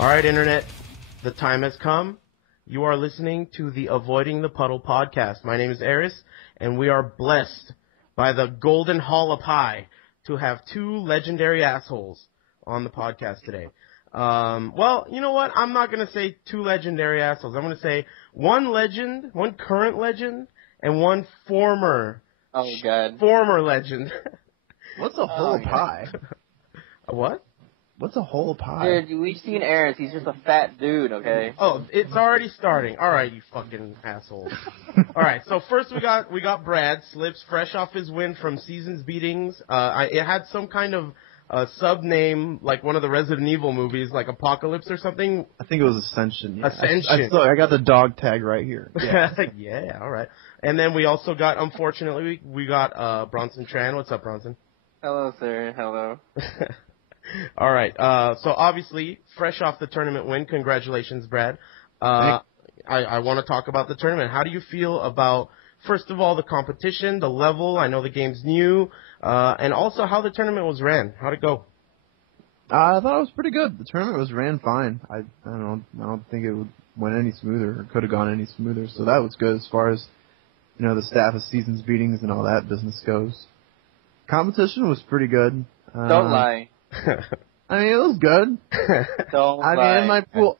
All right, Internet, the time has come. You are listening to the Avoiding the Puddle podcast. My name is Eris, and we are blessed by the Golden Hall of High to have two legendary assholes on the podcast today. Well, you know what? I'm not going to say two legendary assholes. I'm going to say one legend, one current legend, and one former legend. What's a whole pie? A what? What's a whole pie? Dude, we've seen Eris. He's just a fat dude, okay? Oh, it's already starting. All right, you fucking assholes. All right, so first we got Brad Slips, fresh off his win from Seasons Beatings. It had some kind of sub-name, like one of the Resident Evil movies, like Apocalypse or something. I think it was Ascension. Yeah. Ascension. I got the dog tag right here. Yeah. Yeah, all right. And then we also got, unfortunately, we got Bronson Tran. What's up, Bronson? Hello, sir. Hello. All right. So obviously, fresh off the tournament win, congratulations, Brad. I want to talk about the tournament. How do you feel about, first of all, the competition, the level? I know the game's new, and also how the tournament was ran. How'd it go? I thought it was pretty good. The tournament was ran fine. I don't think it went any smoother or could have gone any smoother. So that was good as far as the staff of Seasons Beatings and all that business goes. Competition was pretty good. Don't lie. I mean, it was good. Don't lie. In my pool,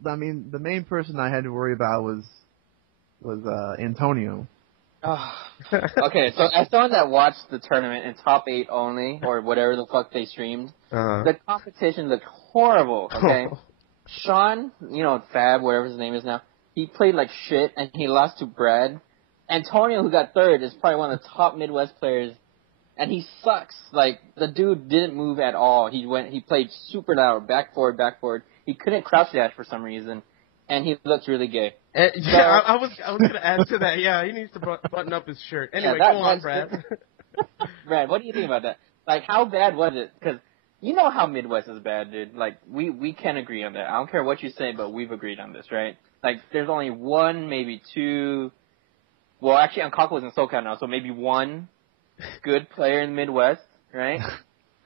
the main person I had to worry about was Antonio. Oh. Okay, so as someone that watched the tournament in top 8 only, or whatever the fuck they streamed, the competition looked horrible, okay? Sean, Fab, whatever his name is now, he played like shit, and he lost to Brad. Antonio, who got third, is probably one of the top Midwest players, and he sucks. Like, the dude didn't move at all. He played super loud, back forward. He couldn't crouch dash for some reason, and he looked really gay. Yeah, I was going to add to that. Yeah, he needs to button up his shirt. Anyway, go on, Brad. Brad, what do you think about that? Like, how bad was it? Because you know how Midwest is bad, dude. Like, we can agree on that. I don't care what you say, but we've agreed on this, right? Like, there's only one, maybe two. Well, actually, Ankaku is in SoCal now, so maybe one good player in the Midwest, right?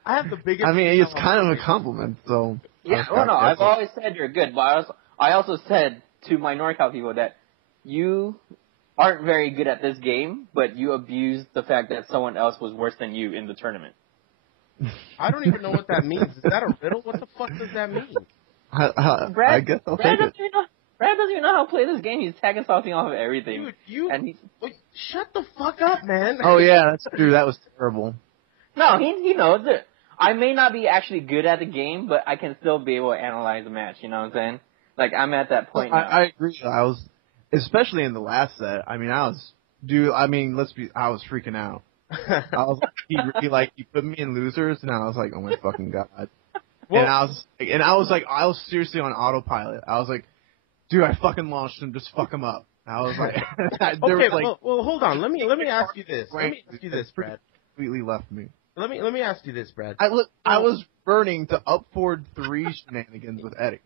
I have the biggest... I mean, it's kind of a compliment, so... Yeah, well, no, I've always said you're good, but I also said to my NorCal people that you aren't very good at this game, but you abused the fact that someone else was worse than you in the tournament. I don't even know what that means. Is that a riddle? What the fuck does that mean? I guess I'll take it. Brad doesn't even know how to play this game. He's tagging something off of everything. Dude, wait, shut the fuck up, man. Oh, yeah, that's true. That was terrible. No, he knows it. I may not be actually good at the game, but I can still be able to analyze a match, you know what I'm saying? Like, I'm at that point now. I agree. Especially in the last set, I was freaking out. I was he put me in losers, and I was like, oh my fucking God. Well, and I was seriously on autopilot. I was like, dude, I fucking launched him, just fuck him up. I was like, well, hold on. Let me ask you this. Brad. Completely left me. Let me ask you this, Brad. I was burning to up forward 3 shenanigans with Eddie.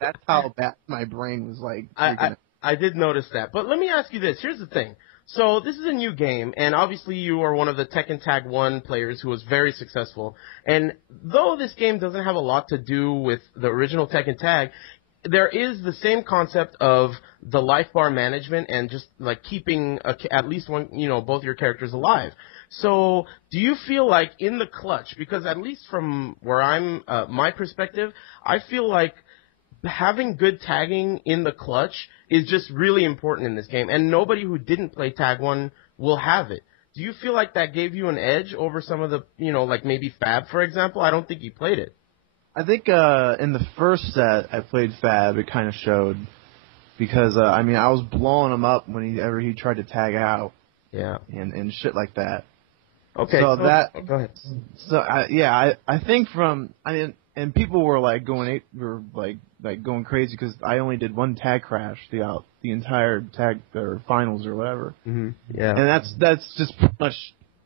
That's how bad my brain was like. I did notice that. But let me ask you this. Here's the thing. So this is a new game, and obviously you are one of the Tekken Tag 1 players who was very successful. And though this game doesn't have a lot to do with the original Tekken Tag, there is the same concept of the life bar management and just like keeping at least one, both your characters alive. So do you feel like in the clutch, because at least from where I'm, my perspective, I feel like having good tagging in the clutch is just really important in this game, and nobody who didn't play Tag 1 will have it. Do you feel like that gave you an edge over some of the, like maybe Fab, for example? I don't think he played it. I think in the first set I played Fab, it kind of showed, because I was blowing him up whenever he tried to tag out, and shit like that. Okay, so go ahead. So I think and people were like going going crazy because I only did one tag crash throughout the entire tag or finals or whatever. Mm-hmm. Yeah, and that's just pretty much.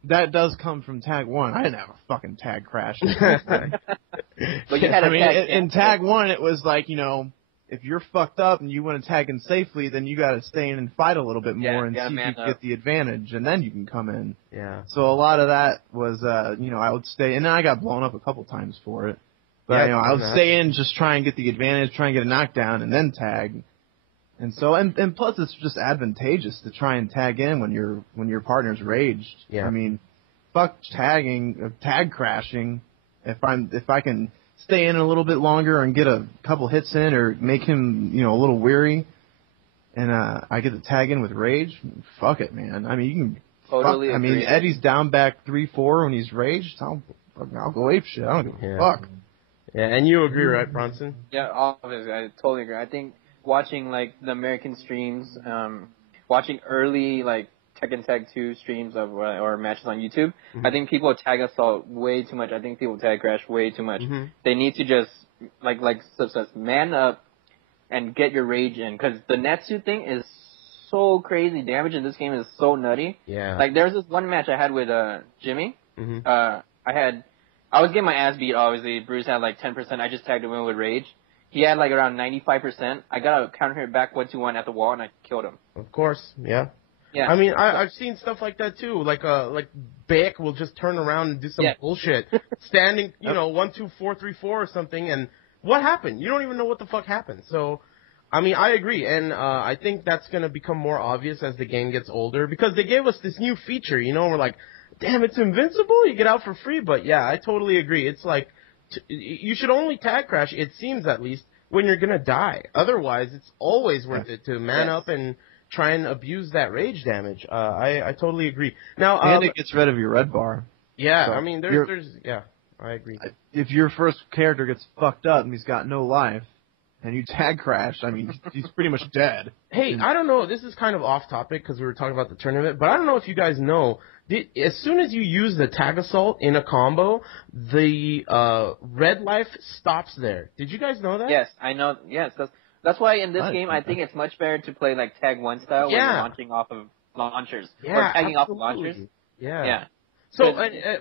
That does come from Tag 1. I didn't have a fucking tag crash. But you had in Tag 1, it was like, if you're fucked up and you want to tag in safely, then you got to stay in and fight a little bit more and see if you can get the advantage, and then you can come in. Yeah. So a lot of that was, I would stay, and then I got blown up a couple times for it. But Yeah, you know, I would stay in, just try and get the advantage, try and get a knockdown, and then tag. And so, and plus, it's just advantageous to try and tag in when your partner's raged. Yeah. I mean, fuck tagging, tag crashing. If I can stay in a little bit longer and get a couple hits in, or make him, you know, a little weary, and I get to tag in with rage. Fuck it, man. I mean, you can. Totally fuck, I agree. mean, Eddie's down back 3-4 when he's raged. I'll go ape shit. I don't give a fuck. Yeah, and you agree, right, Bronson? Yeah, obviously, I totally agree. I think watching like the American streams, watching early like Tekken Tag 2 streams of or matches on YouTube, I think people tag assault way too much. I think people tag crash way too much. They need to just like Slips says, man up and get your rage in, because the Netsu thing is so crazy. Damage in this game is so nutty. Yeah. Like there's this one match I had with Jimmy. I was getting my ass beat, obviously. Bruce had like 10%. I just tagged him in with rage. He had like around 95%. I got a counter hit back 1-2-1 at the wall, and I killed him. Of course, yeah. Yeah. I mean, I've seen stuff like that too. Like Beck will just turn around and do some bullshit, standing, 1, 2, 4, 3, 4 or something, and what happened? You don't even know what the fuck happened. So, I mean, I agree, and I think that's gonna become more obvious as the game gets older, because they gave us this new feature. We're like, damn, it's invincible. You get out for free. But yeah, I totally agree. It's like you should only tag crash, it seems at least, when you're gonna die. Otherwise, it's always worth it to man up and try and abuse that rage damage. I totally agree. Now, and it gets rid of your red bar. Yeah, So I mean, there's I agree. If your first character gets fucked up and he's got no life, and you tag crash, I mean, he's pretty much dead. Hey, I don't know. This is kind of off topic because we were talking about the tournament, but I don't know if you guys know. As soon as you use the tag assault in a combo, the red life stops there. Did you guys know that? Yes, I know. Yes, that's why in this game I think it's much better to play like tag 1 style, where you're launching off of launchers or tagging off of launchers. Yeah. So,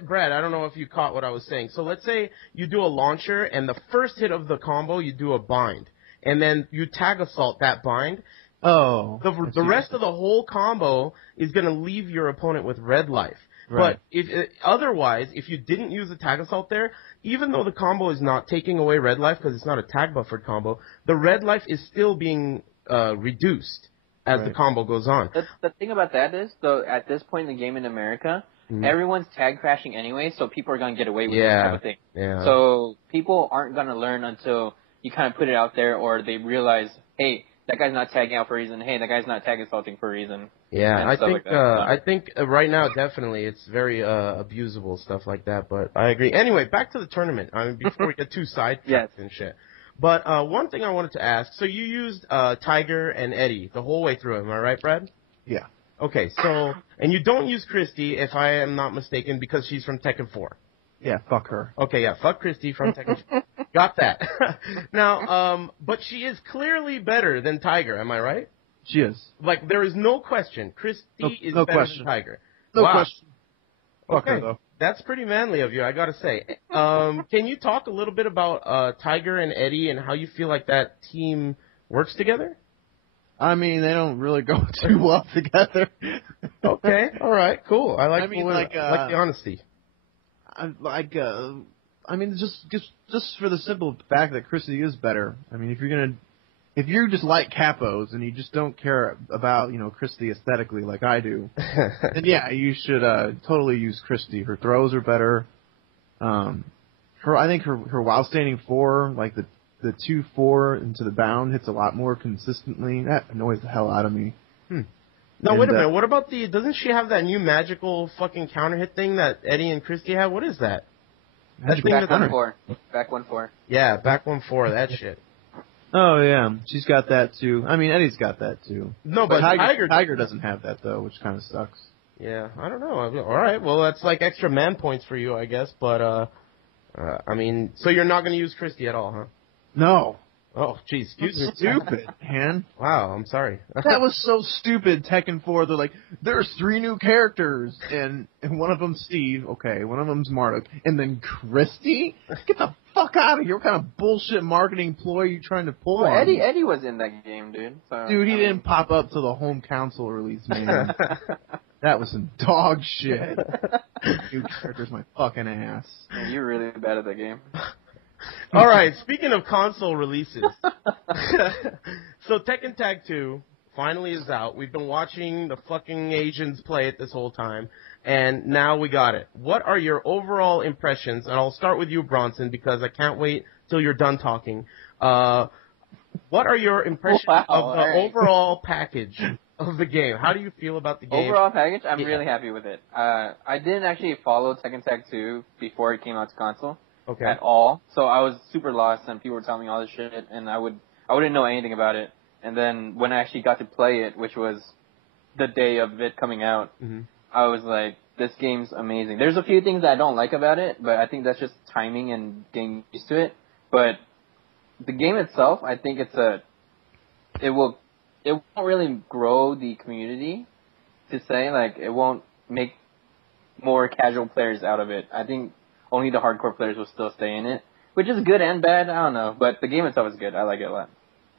Brad, I don't know if you caught what I was saying. So let's say you do a launcher, and the first hit of the combo, you do a bind. And then you tag assault that bind. Oh. The rest of the whole combo is going to leave your opponent with red life. Right. But otherwise, if you didn't use the tag assault there, even though the combo is not taking away red life because it's not a tag buffered combo, the red life is still being reduced as the combo goes on. The thing about that is, though, at this point in the game in America, everyone's tag crashing anyway, so people are going to get away with this type of thing. Yeah. So people aren't going to learn until you kind of put it out there, or they realize, hey, that guy's not tagging out for a reason. Hey, that guy's not tag assaulting for a reason. Yeah, I think right now definitely it's very abusable, stuff like that. But I agree. Anyway, back to the tournament. I mean, before we get too sidetracked and shit. But one thing I wanted to ask. So you used Tiger and Eddie the whole way through. Am I right, Brad? Yeah. Okay, so, and you don't use Christy, if I am not mistaken, because she's from Tekken 4. Yeah, fuck her. Okay, yeah, fuck Christy from Tekken 4. Got that. Now, but she is clearly better than Tiger, am I right? She is. Like, there is no question. Christy is better than Tiger. No question. Fuck her, though. That's pretty manly of you, I gotta say. Can you talk a little bit about Tiger and Eddie and how you feel like that team works together? I mean, they don't really go too well together. Okay, all right, cool. I like the honesty. I mean, just for the simple fact that Christy is better. I mean, if you just like capos and you just don't care about Christy aesthetically like I do, then yeah, you should totally use Christy. Her throws are better. I think her while standing 4, like the 2-4 into the bound, hits a lot more consistently. That annoys the hell out of me. Now, wait a minute. What about doesn't she have that new magical fucking counter hit thing that Eddie and Christy have? What is that? Back 1-4. Back 1-4. Yeah, back 1-4, that shit. Oh, yeah. She's got that, too. I mean, Eddie's got that, too. No, but Tiger doesn't have that, though, which kind of sucks. Yeah, I don't know. All right, well, that's like extra man points for you, I guess. But, I mean, so you're not going to use Christy at all, huh? No. Oh, jeez, excuse me. Stupid, man. Wow, I'm sorry. That was so stupid, Tekken 4. They're like, there's 3 new characters, and one of them's Steve, okay, one of them's Marduk, and then Christy? Get the fuck out of here. What kind of bullshit marketing ploy are you trying to pull on? Eddie was in that game, dude. So, dude, he didn't pop up to the home console release, man. That was some dog shit. New character's my fucking ass. Man, you're really bad at that game. All right, speaking of console releases. So Tekken Tag 2 finally is out. We've been watching the fucking Asians play it this whole time, and now we got it. What are your overall impressions? And I'll start with you, Bronson, because I can't wait till you're done talking. What are your impressions of the overall package of the game? How do you feel about the game? Overall package? I'm really happy with it. I didn't actually follow Tekken Tag 2 before it came out to console at all, so I was super lost, and people were telling me all this shit, and I wouldn't know anything about it. And then when I actually got to play it, which was the day of it coming out, I was like, this game's amazing. There's a few things that I don't like about it, but I think that's just timing and getting used to it. But the game itself, I think it won't really grow the community, to say, like, it won't make more casual players out of it. I think only the hardcore players will still stay in it, which is good and bad, I don't know, but the game itself is good. I like it a lot.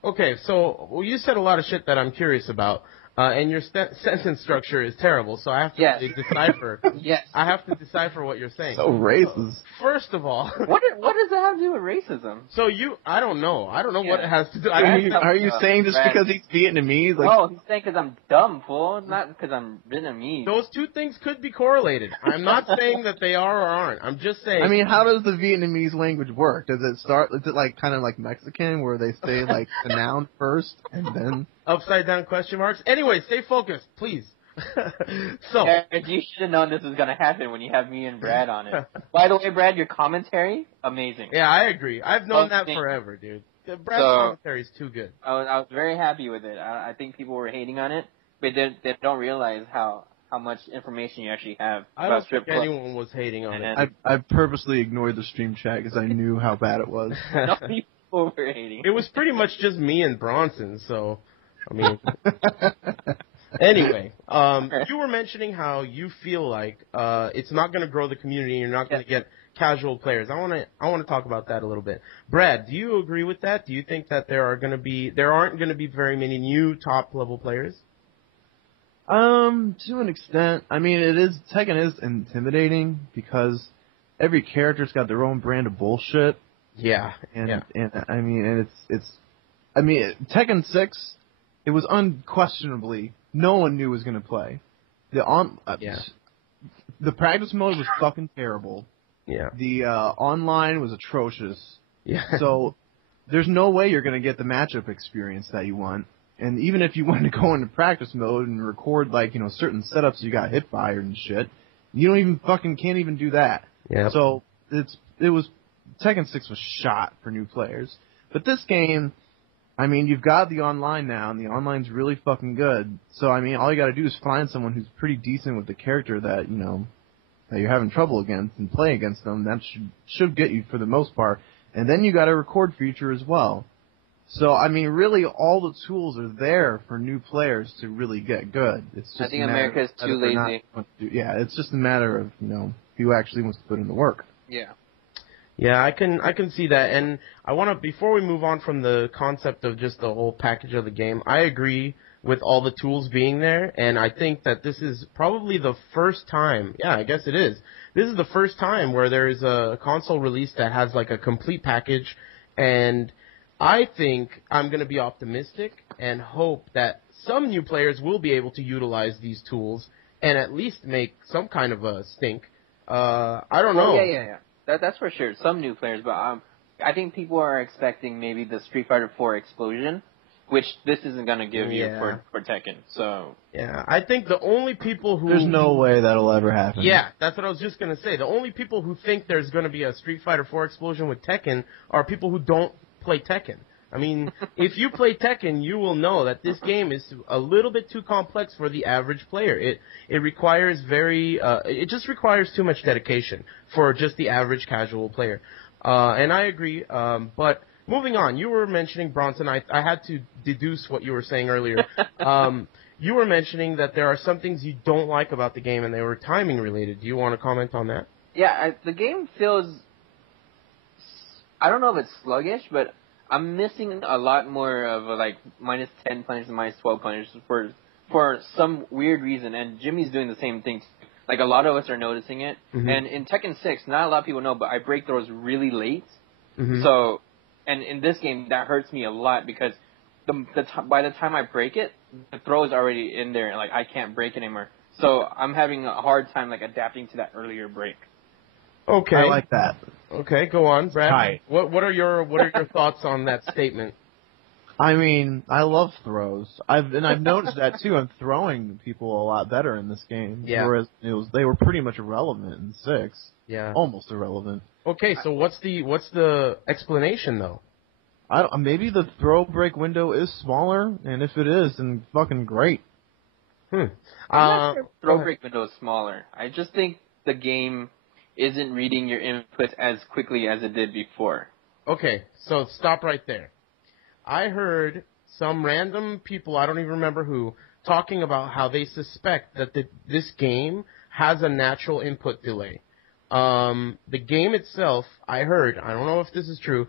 Okay, so you said a lot of shit that I'm curious about, and your sentence structure is terrible, so I have to decipher. I have to decipher what you're saying. So racist. First of all, what does that have to do with racism? So I don't know what it has to do. Are you saying just because he's Vietnamese? Like, no, he's saying because I'm dumb, fool. Not because I'm Vietnamese. Those two things could be correlated. I'm not saying that they are or aren't. I'm just saying. I mean, how does the Vietnamese language work? Does it start? Is it like kind of like Mexican, where they say like the noun first and then upside down question marks? Anyway, stay focused, please. So, you should have known this was going to happen when you have me and Brad on it. By the way, Brad, your commentary, amazing. Yeah, I agree. I've known that forever, dude. Brad's commentary is too good. I was very happy with it. I think people were hating on it, but they don't realize how much information you actually have. I don't think anyone was hating on it. I purposely ignored the stream chat because I knew how bad it was. No people were hating. It was pretty much just me and Bronson, so, I mean... Anyway, you were mentioning how you feel like it's not going to grow the community and you're not going to get casual players. I want to talk about that a little bit. Brad, do you agree with that? Do you think that there aren't going to be very many new top level players? To an extent. I mean, Tekken is intimidating because every character's got their own brand of bullshit. Yeah. And I mean, Tekken 6, it was unquestionably no one knew was going to play. The practice mode was fucking terrible. Yeah. The online was atrocious. Yeah. So there's no way you're going to get the matchup experience that you want. And even if you want to go into practice mode and record certain setups you got hit by and shit, you can't even do that. Yeah. So Tekken 6 was shot for new players. But this game, I mean, you've got the online now, and the online's really fucking good. So, I mean, all you gotta do is find someone who's pretty decent with the character that, that you're having trouble against and play against them. That should get you for the most part. And then you got a record feature as well. So, I mean, really, all the tools are there for new players to really get good. It's just I think America is too lazy. It's just a matter of, who actually wants to put in the work. Yeah. Yeah, I can see that, and I want to, before we move on from the concept of just the whole package of the game, I agree with all the tools being there, and I think that this is probably the first time, I guess it is, this is the first time where there is a console release that has like a complete package, and I think I'm going to be optimistic and hope that some new players will be able to utilize these tools and at least make some kind of a stink. I don't know. Yeah. That's for sure. Some new players, but I think people are expecting maybe the Street Fighter 4 explosion, which this isn't going to give you for Tekken. So yeah, I think the only people who... There's no way that'll ever happen. Yeah, that's what I was just going to say. The only people who think there's going to be a Street Fighter 4 explosion with Tekken are people who don't play Tekken. I mean, if you play Tekken, you will know that this game is a little bit too complex for the average player. It requires it just requires too much dedication for just the average casual player. And I agree. But moving on, you were mentioning, Bronson, I had to deduce what you were saying earlier. You were mentioning that there are some things you don't like about the game and they were timing related. Do you want to comment on that? Yeah, the game feels, I don't know if it's sluggish, but I'm missing a lot more of like minus 10 punishes and minus 12 punishes for some weird reason, and Jimmy's doing the same thing. Like, a lot of us are noticing it, and in Tekken 6, not a lot of people know, but I break throws really late, Mm-hmm. So, and in this game, that hurts me a lot because by the time I break it, the throw is already in there, and like I can't break it anymore. So I'm having a hard time like adapting to that earlier break. Okay. I like that. Okay, go on, Brad. Tight. What are your thoughts on that statement? I mean, I love throws. I've noticed that too. I'm throwing people a lot better in this game. Yeah. Whereas they were pretty much irrelevant in 6. Yeah. Almost irrelevant. Okay, so what's the explanation though? Maybe the throw break window is smaller, and if it is, then fucking great. I'm not sure throw break window is smaller. I just think the game isn't reading your inputs as quickly as it did before. Okay, so stop right there. I heard some random people, I don't even remember who, talking about how they suspect that this game has a natural input delay. The game itself, I heard, I don't know if this is true,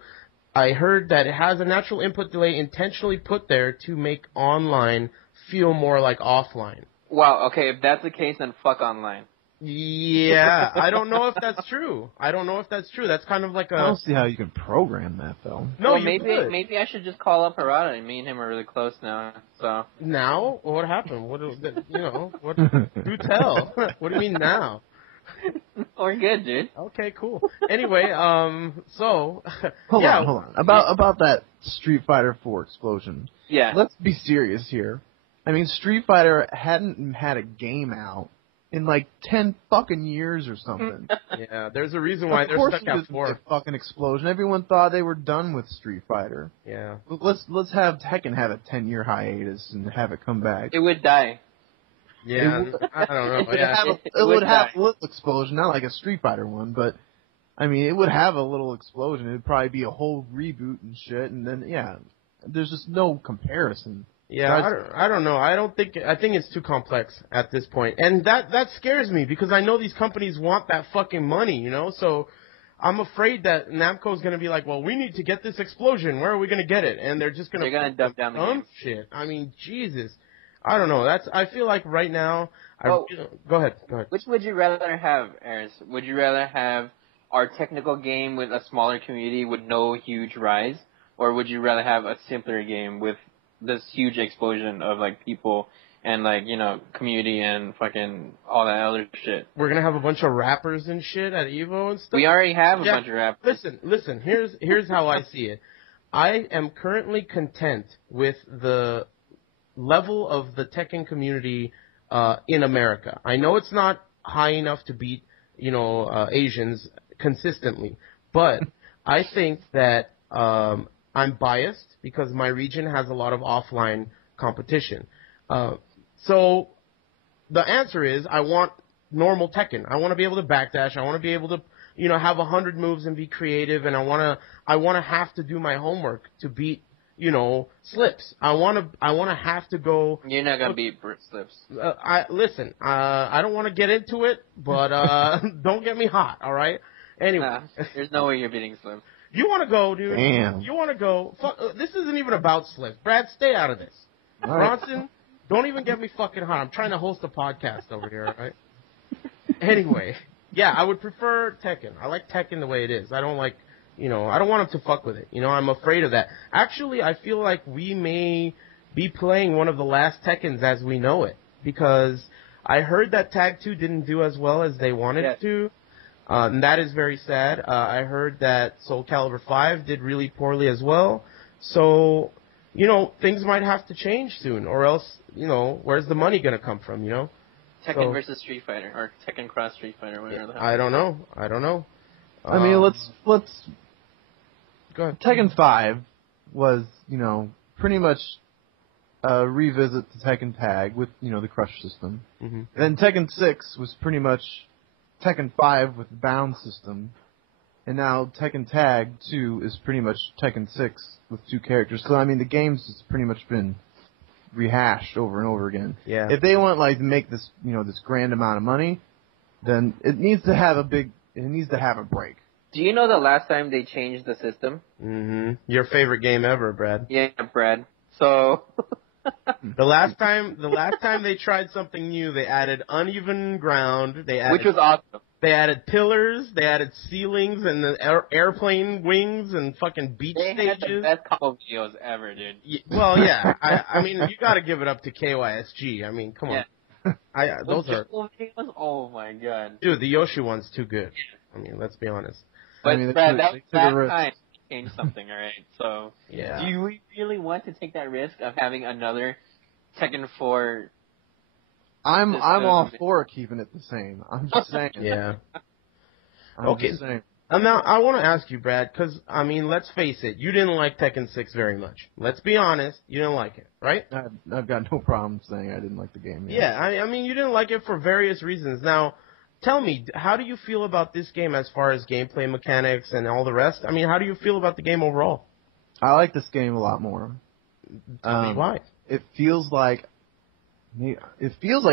I heard that it has a natural input delay intentionally put there to make online feel more like offline. Wow, okay, if that's the case, then fuck online. Yeah, I don't know if that's true. That's kind of like a... I don't see how you can program that, though. No, well, you maybe could. maybe I should just call up Harada, and me and him are really close now, so... Now? What happened? What, do tell. What do you mean now? We're good, dude. Okay, cool. Anyway, so... Hold on. About that Street Fighter 4 explosion. Yeah. Let's be serious here. I mean, Street Fighter hadn't had a game out in like 10 fucking years or something. Yeah, there's a reason why they're stuck at 4. A fucking explosion. Everyone thought they were done with Street Fighter. Yeah. Let's have Tekken have a 10-year hiatus and have it come back. It would die. Yeah, I don't know. It would have a little explosion, not like a Street Fighter one, but I mean, it would have a little explosion. It would probably be a whole reboot and shit, and then there's just no comparison. Yeah, I don't know. I think it's too complex at this point. And that scares me because I know these companies want that fucking money, you know? So I'm afraid that Namco's going to be like, well, we need to get this explosion. Where are we going to get it? And they're just going to dump down the game. Shit. I mean, Jesus. I don't know. I feel like right now go ahead. Which would you rather have, Aris? Would you rather have our technical game with a smaller community with no huge rise, or would you rather have a simpler game with this huge explosion of like people and like, you know, community and fucking all that other shit? We're gonna have a bunch of rappers and shit at Evo and stuff. We already have a bunch of rappers. Listen. Here's how I see it. I am currently content with the level of the Tekken community in America. I know it's not high enough to beat, Asians consistently, but I think that I'm biased because my region has a lot of offline competition. So the answer is I want normal Tekken. I want to be able to backdash. I want to be able to, have 100 moves and be creative. And I want to have to do my homework to beat, Slips. I want to have to go. You're not gonna beat Slips. I don't want to get into it, but don't get me hot. All right. Anyway, there's no way you're beating Slips. You want to go, dude. Damn. You want to go. This isn't even about Slips. Brad, stay out of this. All right. Bronson, don't even get me fucking hot. I'm trying to host a podcast over here, all right? Anyway, yeah, I would prefer Tekken. I like Tekken the way it is. I don't like, I don't want him to fuck with it. I'm afraid of that. Actually, I feel like we may be playing one of the last Tekkens as we know it. Because I heard that Tag 2 didn't do as well as they wanted it to. And that is very sad. I heard that Soul Calibur 5 did really poorly as well. So, things might have to change soon, or else, where's the money going to come from, Tekken versus Street Fighter, or Tekken Cross Street Fighter, whatever the hell. I don't know. I mean, let's go ahead. Tekken 5 was, pretty much a revisit to Tekken Tag with, the Crush system. Mm-hmm. Then Tekken 6 was pretty much Tekken 5 with the bound system, and now Tekken Tag 2 is pretty much Tekken 6 with 2 characters. So I mean, the game's just pretty much been rehashed over and over again. Yeah. If they want to make this, this grand amount of money, then it needs to have a break. Do you know the last time they changed the system? Mm-hmm. Your favorite game ever, Brad. Yeah, Brad. So. The last time they tried something new, they added uneven ground. Which was awesome. They added pillars, they added ceilings, and the airplane wings, and fucking beach stages. They had the best combo videos ever, dude. Well, yeah. I mean, you got to give it up to KYSG. I mean, come on. Those are videos? Oh my god, dude. The Yoshi one's too good. I mean, let's be honest. But I mean, Brad, that time changed something, all right? So, yeah. Do you really want to take that risk of having another Tekken 4? I'm all for keeping it the same. I'm just saying. Yeah. Okay. Just saying. And now I want to ask you, Brad, because I mean, let's face it, you didn't like Tekken 6 very much. Let's be honest, you didn't like it, right? I've got no problem saying I didn't like the game. Yeah, I mean, you didn't like it for various reasons. Now, tell me, how do you feel about this game as far as gameplay mechanics and all the rest? I mean, how do you feel about the game overall? I like this game a lot more. Tell me why. It feels like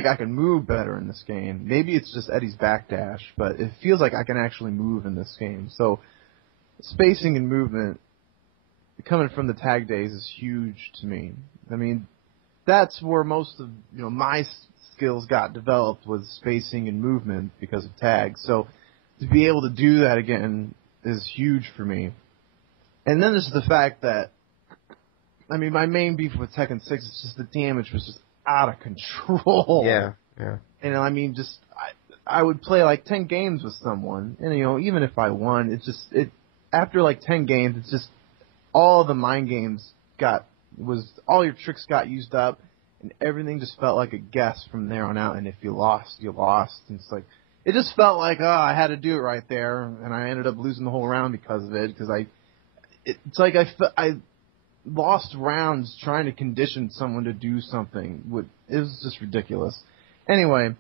I can move better in this game. Maybe it's just Eddie's backdash, but it feels like I can actually move in this game. So spacing and movement coming from the tag days is huge to me. I mean, that's where most of my skills got developed, was spacing and movement because of tags. So to be able to do that again is huge for me. And then there's the fact that, I mean, my main beef with Tekken 6 is just the damage was just out of control. Yeah. And I mean, just I would play like 10 games with someone, and even if I won, after like 10 games, it's just all the mind games all your tricks got used up, and everything just felt like a guess from there on out. And if you lost, you lost. And it's like, it just felt like, I had to do it right there, and I ended up losing the whole round because of it. Because it's like I lost rounds trying to condition someone to do something. It was just ridiculous. Anyway,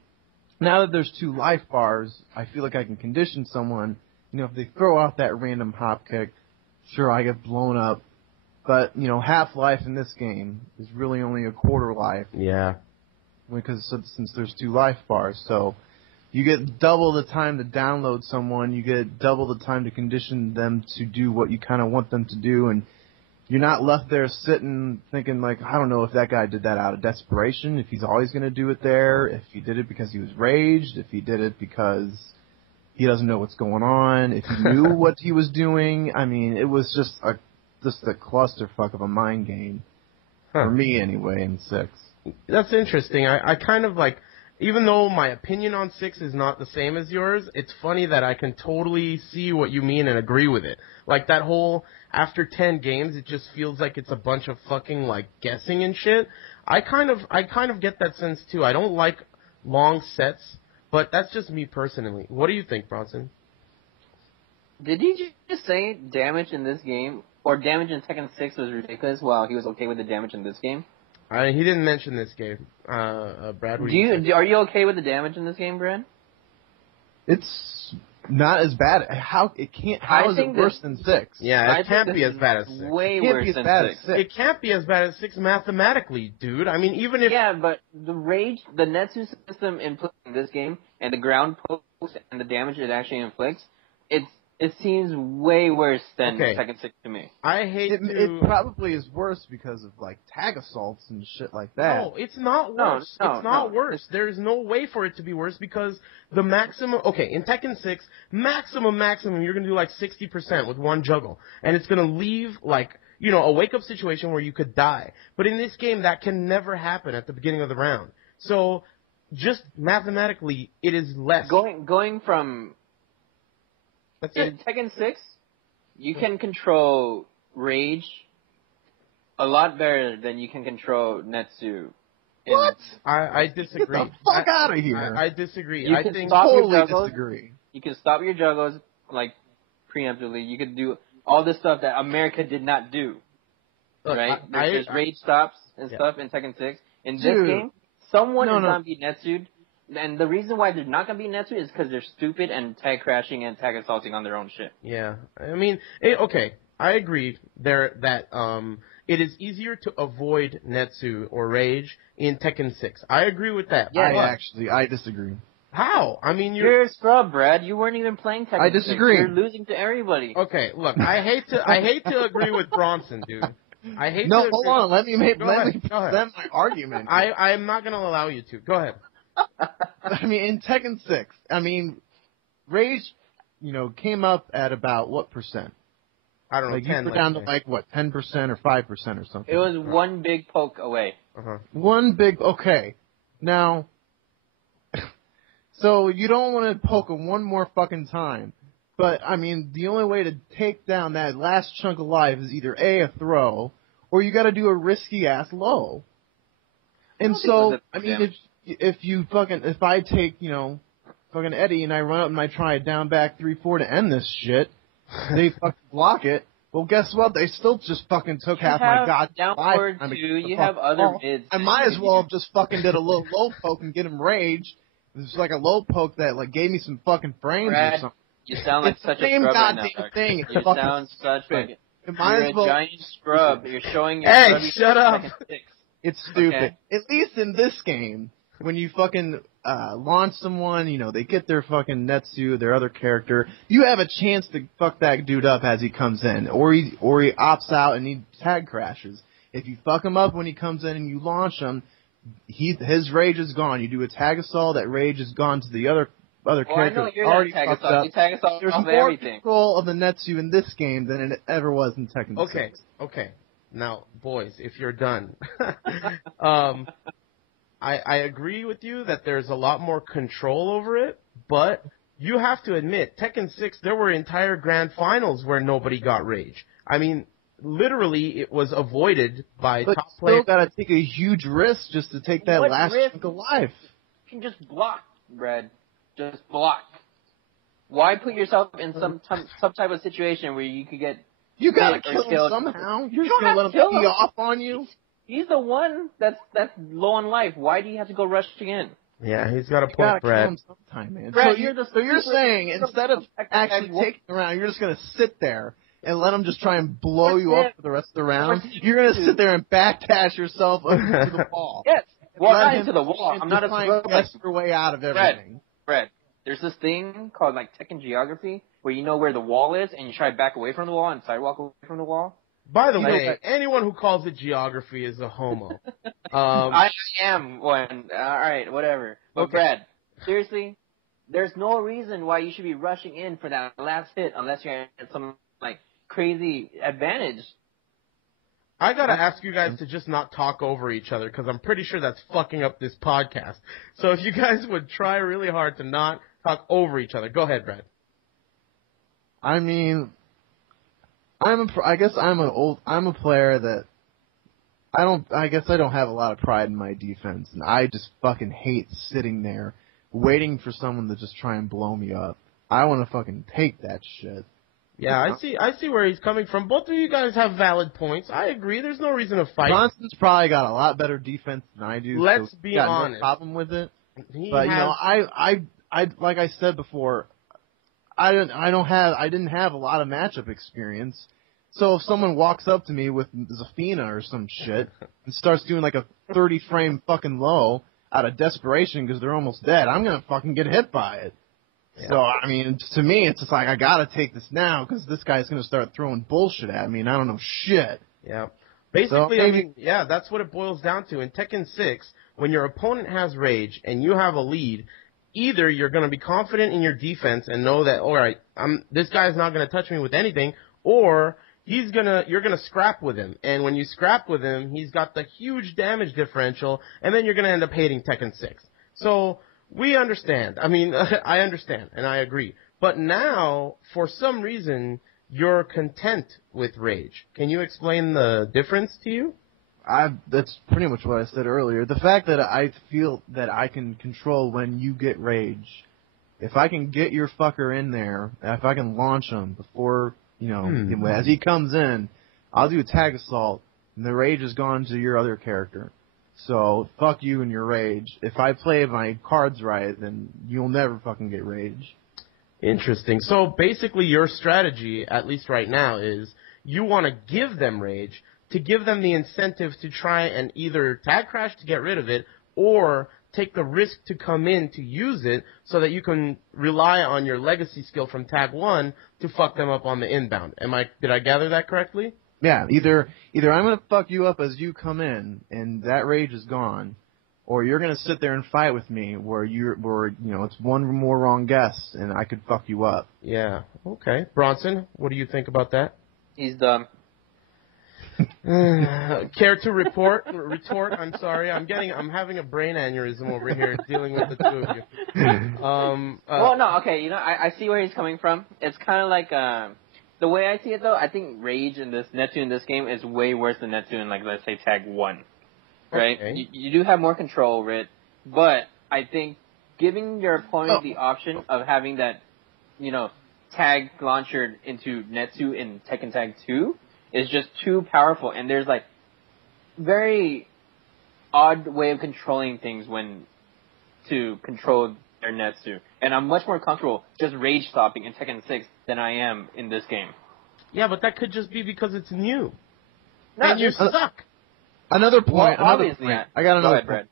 now that there's 2 life bars, I feel like I can condition someone. If they throw out that random hop kick, sure, I get blown up. But, half life in this game is really only a quarter life. Yeah. Since there's 2 life bars. So you get double the time to download someone. You get double the time to condition them to do what you kind of want them to do. And you're not left there sitting thinking, like, I don't know if that guy did that out of desperation, if he's always going to do it there, if he did it because he was raged, if he did it because he doesn't know what's going on, if he knew what he was doing. I mean, it was just a clusterfuck of a mind game. For me, anyway, in 6. That's interesting. I kind of like, even though my opinion on 6 is not the same as yours, it's funny that I can totally see what you mean and agree with it. Like that whole, after 10 games, it just feels like it's a bunch of fucking like guessing and shit. I kind of get that sense too. I don't like long sets, but that's just me personally. What do you think, Bronson? Did he just say damage in this game, or damage in Tekken 6 was ridiculous while he was okay with the damage in this game? He didn't mention this game. Brad, are you okay with the damage in this game, Brad? It's not as bad. How is it worse than 6? Yeah, it can't be as bad as 6. Way worse than 6. It can't be as bad as 6 mathematically, dude. I mean, even if... Yeah, but the Netsu system in this game, and the ground post, and the damage it actually inflicts, it seems way worse than Tekken 6 to me. It probably is worse because of, like, tag assaults and shit like that. No, it's not worse. It's not worse. There's no way for it to be worse because the maximum... Okay, in Tekken 6, maximum, you're going to do, like, 60% with one juggle. And it's going to leave, like, a wake-up situation where you could die. But in this game, that can never happen at the beginning of the round. So, just mathematically, it is less. Going from... That's in Tekken 6, you can control Rage a lot better than you can control Netsu. What? I disagree. Get the fuck out of here. I disagree. You I can think totally disagree. You can stop your juggles, like, preemptively. You can do all this stuff that America did not do. Look, right? There's rage stops and stuff in Tekken 6. In this game, someone is going to be Netsu'd. And the reason why they're not going to be Netsu is because they're stupid and tag crashing and tag assaulting on their own shit. Yeah. I mean, okay, I agree that it is easier to avoid Netsu or Rage in Tekken 6. I agree with that. Yeah, I disagree. How? I mean, you're a scrub, Brad. You weren't even playing Tekken 6. I disagree. You're losing to everybody. Okay, look, I hate to agree with Bronson, dude. Hold on. Let me present my argument. I'm not going to allow you to. Go ahead. I mean, in Tekken 6, rage, came up at about what percent? I don't know, 10. You were down to 10% or 5% or something. It was one big poke away. One big, okay. Now, so you don't want to poke him one more fucking time. But, I mean, the only way to take down that last chunk of life is either A, a throw, or you gotta do a risky-ass low. And so, I mean, if I take, fucking Eddie and I run up and I try a down back 3-4 to end this shit, they fucking block it. Well, guess what? They still just fucking took half my goddamn life. You have other mids. I might as well have just fucking did a little low poke and get him raged. It was like a low poke that gave me some fucking frames or something. You sound like such a scrub right now. Thing. You sound such like you're a giant scrub. You're showing your Hey, shut up. It's stupid. Okay. At least in this game, when you fucking launch someone, they get their fucking Netsu, their other character, you have a chance to fuck that dude up as he comes in, or he opts out and he tag crashes. If you fuck him up when he comes in and you launch him, his rage is gone. You do a tag assault, that rage is gone to the other character. I know you're already tag assault. You tag assault. There's more control of the Netsu in this game than it ever was in Tekken 6. Okay. Now, boys, if you're done, I agree with you that there's a lot more control over it, but you have to admit, Tekken 6, there were entire grand finals where nobody got rage. I mean, literally, it was avoided by top players. But you still gotta take a huge risk just to take that last chunk of life. You can just block, Brad. Just block. Why put yourself in some type of situation where you could get... You gotta kill him somehow. You're just gonna let him pee off on you? He's the one that's low on life. Why do you have to go rushing in? Yeah, he's got a point, Brad. Kill him sometime, man. Brad, so you're saying instead of actually taking him around, you're just gonna sit there and let him just try and blow you up for the rest of the round? You're gonna sit there and backdash yourself over to the wall. Yes. Well, not into the wall. I'm not a guess your way out of everything. Brad, there's this thing called like Tekken Geography where you know where the wall is and you try to back away from the wall and sidewalk away from the wall. By the way, anyone who calls it geography is a homo. I am one. All right, whatever. But okay. Brad, seriously, there's no reason why you should be rushing in for that last hit unless you're at some like crazy advantage. I gotta ask you guys to just not talk over each other because I'm pretty sure that's fucking up this podcast. So if you guys would try really hard to not talk over each other, go ahead, Brad. I mean, I guess I'm a player that I guess I don't have a lot of pride in my defense, and I just fucking hate sitting there waiting for someone to just try and blow me up. I want to fucking take that shit. Yeah, I see where he's coming from. Both of you guys have valid points. I agree. There's no reason to fight. Bronson's probably got a lot better defense than I do. Let's be honest. No problem with it. But I like I said before, I didn't have a lot of matchup experience. So if someone walks up to me with Zafina or some shit and starts doing like a 30 frame fucking low out of desperation because they're almost dead, I'm gonna fucking get hit by it. Yeah. So, I mean, to me, it's just like, I gotta take this now, because this guy's gonna start throwing bullshit at me, and I don't know shit. Yeah. Basically, so, I mean, yeah, that's what it boils down to. In Tekken 6, when your opponent has rage, and you have a lead, either you're gonna be confident in your defense and know that, alright, this guy's not gonna touch me with anything, or you're gonna scrap with him. And when you scrap with him, he's got the huge damage differential, and then you're gonna end up hating Tekken 6. So, we understand. I mean, I understand, and I agree. But now, for some reason, you're content with rage. Can you explain the difference to you? That's pretty much what I said earlier. The fact that I feel that I can control when you get rage. If I can get your fucker in there, if I can launch him before, as he comes in, I'll do a tag assault, and the rage is gone to your other character. So, fuck you and your rage. If I play my cards right, then you'll never fucking get rage. Interesting. So, basically your strategy, at least right now, is you want to give them rage to give them the incentive to try and either tag crash to get rid of it, or take the risk to come in to use it so that you can rely on your legacy skill from tag 1 to fuck them up on the inbound. Did I gather that correctly? Yeah, either I'm gonna fuck you up as you come in, and that rage is gone, or you're gonna sit there and fight with me where it's one more wrong guess and I could fuck you up. Yeah. Okay. Bronson, what do you think about that? He's dumb. Care to retort? I'm sorry. I'm having a brain aneurysm over here dealing with the two of you. Well, no, okay. I see where he's coming from. It's kind of like the way I see it though. I think Rage in this Netsu in this game is way worse than Netsu in, like, let's say Tag 1. Right? Okay. You do have more control over it, but I think giving your opponent the option of having that, tag launcher into Netsu in Tekken Tag 2 is just too powerful, and there's, like, very odd way of controlling things to control their Netsu. And I'm much more comfortable just rage stopping in Tekken 6 than I am in this game. Yeah, but that could just be because it's new. No, and you suck. Another point. Well, obviously, yeah. I got another point. Brad.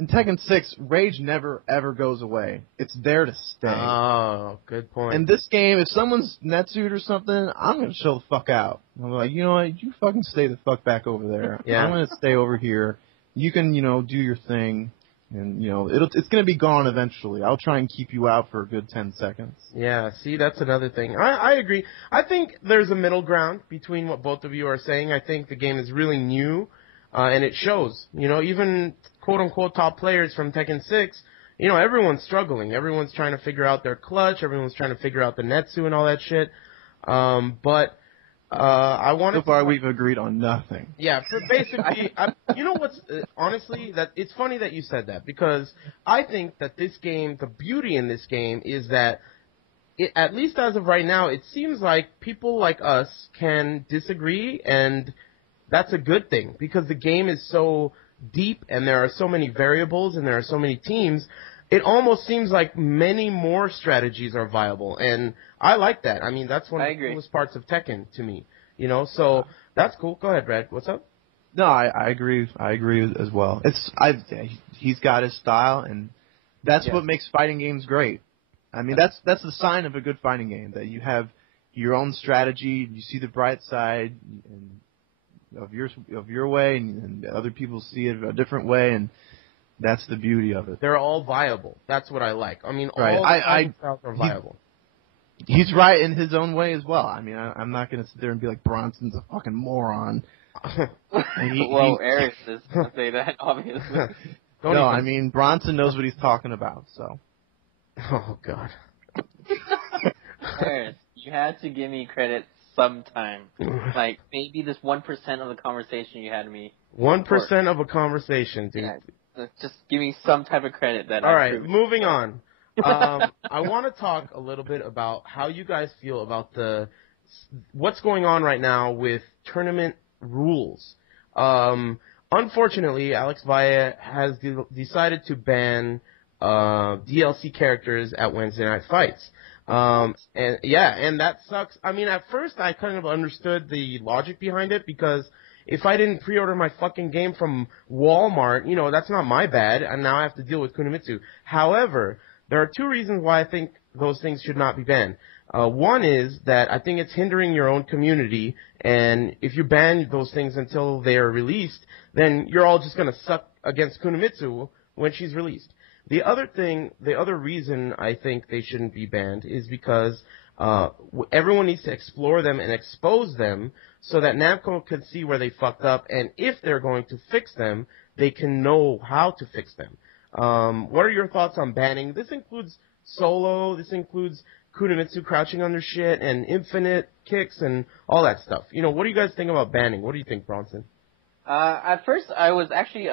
In Tekken 6, Rage never, ever goes away. It's there to stay. Oh, good point. In this game, if someone's Netsu'd or something, I'm going to chill the fuck out. I'm like, you know what? You fucking stay the fuck back over there. Yeah. I'm going to stay over here. You can, do your thing. And, it's going to be gone eventually. I'll try and keep you out for a good 10 seconds. Yeah, see, that's another thing. I agree. I think there's a middle ground between what both of you are saying. I think the game is really new, and it shows. Even quote-unquote top players from Tekken 6, everyone's struggling. Everyone's trying to figure out their clutch. Everyone's trying to figure out the Netsu and all that shit. But I wanted So far, we've agreed on nothing. Yeah, basically, honestly, that it's funny that you said that, because I think that this game, the beauty in this game is that, at least as of right now, it seems like people like us can disagree, and that's a good thing, because the game is so deep, and there are so many variables, and there are so many teams. It almost seems like many more strategies are viable, and I like that. I mean, that's one of the coolest parts of Tekken to me, so that's cool. Go ahead, Brad. What's up? No, I agree. I agree as well. He's got his style, and that's what makes fighting games great. I mean, that's the sign of a good fighting game, that you have your own strategy, you see the bright side of your way, and other people see it a different way, and that's the beauty of it. They're all viable. That's what I like. I mean, all the styles are viable. He's right in his own way as well. I mean, I'm not going to sit there and be like, Bronson's a fucking moron. Eric is going to say that, obviously. I mean, Bronson knows what he's talking about, so. Oh, God. Eric, you had to give me credit sometime. Like, maybe this 1% of the conversation you had with me. 1% of a conversation, dude. Yeah, just give me some type of credit that All right, moving on. I want to talk a little bit about how you guys feel about what's going on right now with tournament rules. Unfortunately, Alex Valle has decided to ban DLC characters at Wednesday Night Fights. And that sucks. I mean, at first I kind of understood the logic behind it, because if I didn't pre-order my fucking game from Walmart, that's not my bad, and now I have to deal with Kunimitsu. However, there are two reasons why I think those things should not be banned. One is that I think it's hindering your own community, and if you ban those things until they are released, then you're all just going to suck against Kunimitsu when she's released. The other reason I think they shouldn't be banned is because everyone needs to explore them and expose them so that Namco can see where they fucked up, and if they're going to fix them, they can know how to fix them. What are your thoughts on banning? This includes solo, this includes Kunimitsu crouching under shit, and infinite kicks, and all that stuff. What do you guys think about banning? What do you think, Bronson? At first, I was actually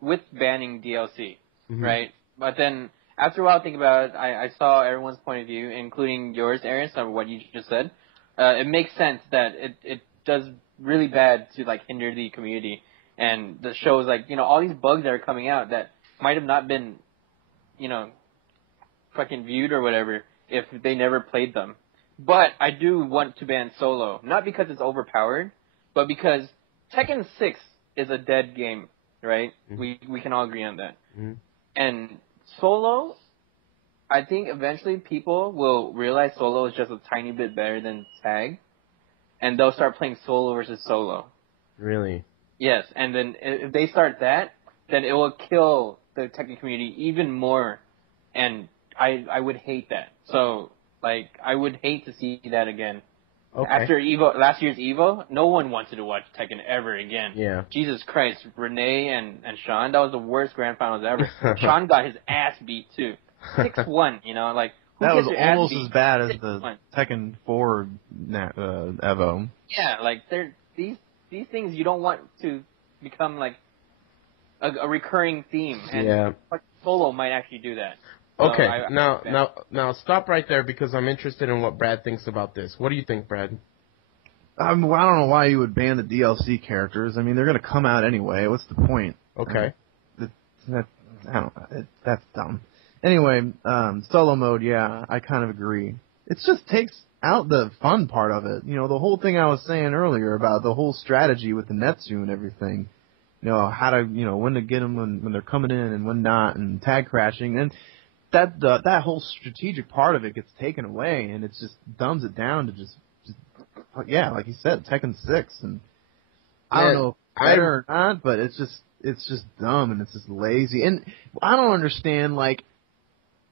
with banning DLC, right? But then, after a while, thinking about it, I saw everyone's point of view, including yours, Aaron, of what you just said. It makes sense that it does really bad to, like, hinder the community, and the shows, like, all these bugs that are coming out that might have not been, fucking viewed or whatever if they never played them. But I do want to ban solo, not because it's overpowered, but because Tekken 6 is a dead game, right? Mm-hmm. We can all agree on that. Mm-hmm. And solo, I think eventually people will realize solo is just a tiny bit better than tag, and they'll start playing solo versus solo. Really? Yes, and then if they start that, then it will kill the Tekken community even more, and I would hate that. So, like, I would hate to see that again. Okay. After last year's Evo, no one wanted to watch Tekken ever again. Yeah. Jesus Christ, Renee and Sean, that was the worst grand finals ever. Sean got his ass beat too. 6-1, you know, like, who that gets was your ass almost beat? as bad as 6-1. the Tekken 4 Evo. Yeah, like, these things you don't want to become like a recurring theme, and like, Solo might actually do that. So okay, now stop right there because I'm interested in what Brad thinks about this. What do you think, Brad? I don't know why you would ban the DLC characters. I mean, they're going to come out anyway. What's the point? Okay. That's dumb. Anyway, solo mode, yeah, I kind of agree. It just takes out the fun part of it. You know, the whole thing I was saying earlier about the whole strategy with the Netsu and everything. You know, how to, you know, when to get them when they're coming in and when not, and tag crashing. And that whole strategic part of it gets taken away, and it just dumbs it down to just yeah, like you said, Tekken 6. And I don't know if it's better or not, but it's just dumb, and it's just lazy. And I don't understand, like,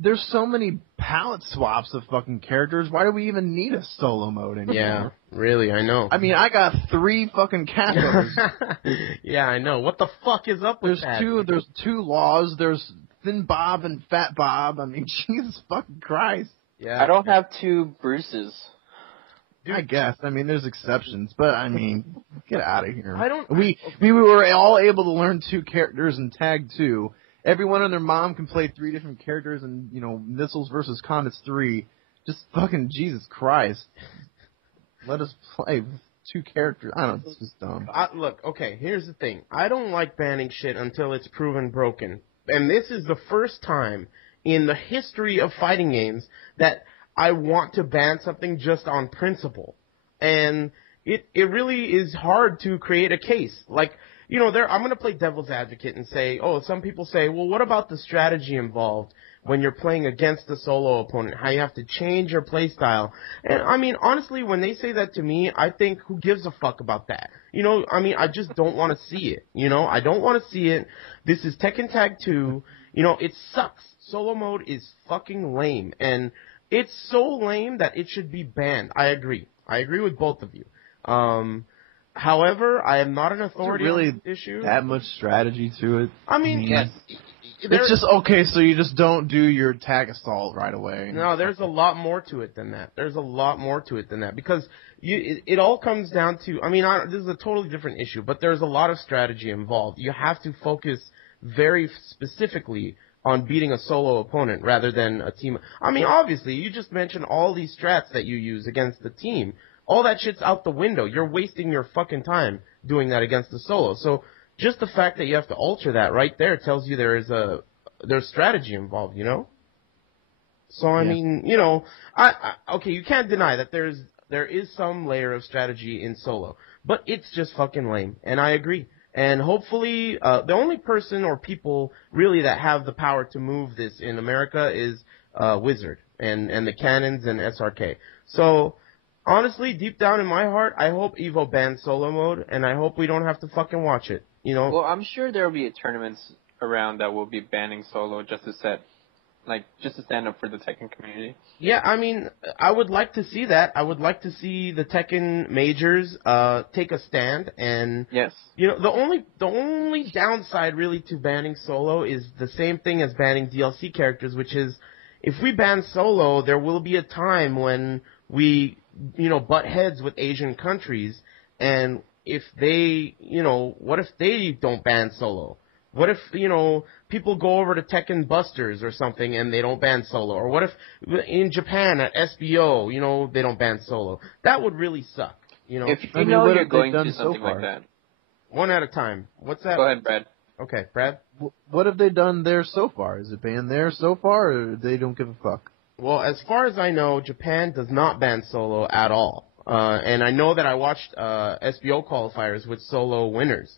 there's so many palette swaps of fucking characters. Why do we even need a solo mode anymore? Yeah, really, I know. I mean, I got 3 fucking Katos. Yeah, I know. What the fuck is up with that? There's 2 laws. There's Thin Bob and Fat Bob. I mean, Jesus fucking Christ. Yeah. I don't have 2 Bruces. Dude, I guess. I mean, there's exceptions, but I mean, get out of here. We were all able to learn 2 characters in Tag 2. Everyone and their mom can play 3 different characters in, you know, Missiles versus Comets 3. Just fucking Jesus Christ. Let us play with 2 characters. I don't know. It's just dumb. Look, okay, here's the thing. I don't like banning shit until it's proven broken. And this is the first time in the history of fighting games that I want to ban something just on principle. And it really is hard to create a case. Like, you know, I'm going to play devil's advocate and say, some people say, well, what about the strategy involved when you're playing against a solo opponent? How you have to change your play style. And, I mean, honestly, when they say that to me, I think, who gives a fuck about that? You know, I mean, I just don't want to see it. You know, I don't want to see it. This is Tekken Tag 2. You know, it sucks. Solo mode is fucking lame. And it's so lame that it should be banned. I agree. I agree with both of you. However, I am not an authority on this issue. That much strategy to it? I mean, yes. It's just, okay, so you just don't do your tag assault right away. No, there's a lot more to it than that. There's a lot more to it than that. Because it all comes down to, I mean, this is a totally different issue, but there's a lot of strategy involved. You have to focus very specifically on beating a solo opponent rather than a team. I mean, obviously, you just mentioned all these strats that you use against the team. All that shit's out the window. You're wasting your fucking time doing that against the solo. So just the fact that you have to alter that right there tells you there's strategy involved, you know? So, I mean, you know, okay, you can't deny that there is some layer of strategy in solo, but it's just fucking lame, and I agree. And hopefully, the only person or people really that have the power to move this in America is Wizard and the Cannons and SRK. So, honestly, deep down in my heart, I hope EVO bans solo mode, and I hope we don't have to fucking watch it, you know? Well, I'm sure there will be tournaments around that will be banning solo just to stand up for the Tekken community. Yeah, I mean, I would like to see that. I would like to see the Tekken majors take a stand, and yes, you know, the only downside really to banning solo is the same thing as banning DLC characters, which is if we ban solo, there will be a time when we, you know, butt heads with Asian countries, and if they, you know, what if they don't ban solo? What if, you know, people go over to Tekken Busters or something and they don't ban solo? Or what if in Japan at SBO, you know, they don't ban solo? That would really suck, you know? If you know you're going to something like that. One at a time. What's that? Go ahead, Brad. Okay, Brad? What have they done there so far? Is it banned there so far, or they don't give a fuck? Well, as far as I know, Japan does not ban solo at all. And I know that I watched SBO qualifiers with solo winners.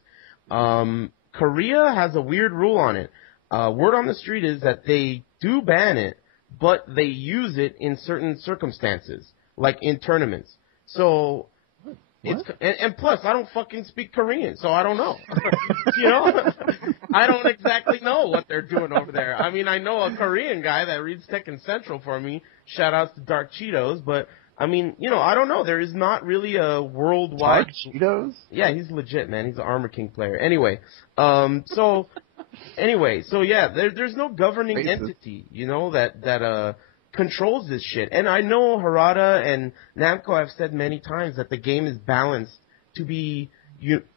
Korea has a weird rule on it. Word on the street is that they do ban it, but they use it in certain circumstances, like in tournaments. So, And plus, I don't fucking speak Korean, so I don't know. You know? I don't exactly know what they're doing over there. I mean, I know a Korean guy that reads Tekken Central for me. Shout outs to Dark Cheetos, but I mean, you know, I don't know. There is not really a worldwide. Dark Cheetos? Yeah, he's legit, man. He's an Armor King player. Anyway, so yeah, there's no governing entity, you know, that controls this shit. And I know Harada and Namco have said many times that the game is balanced to be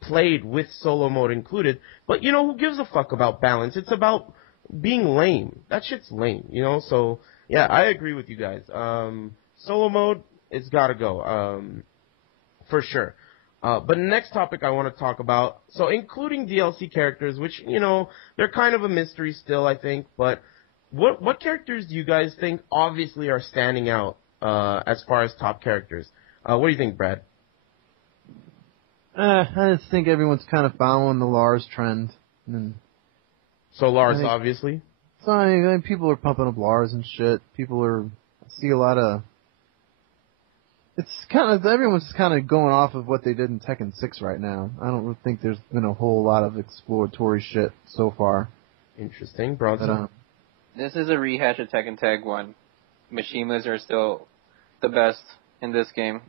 played with solo mode included. But, you know, who gives a fuck about balance? It's about being lame. That shit's lame, you know? So, yeah, I agree with you guys. Solo mode, it's gotta go, for sure. But next topic I want to talk about, so including DLC characters, which, you know, they're kind of a mystery still, I think, but what characters do you guys think obviously are standing out as far as top characters? What do you think, Brad? I just think everyone's kind of following the Lars trend. So Lars, obviously? So, I mean, people are pumping up Lars and shit. I see a lot of... It's kind of, everyone's kind of going off of what they did in Tekken 6 right now. I don't really think there's been a whole lot of exploratory shit so far. Interesting. Bronson? This is a rehash of Tekken Tag 1. Mishimas are still the best in this game.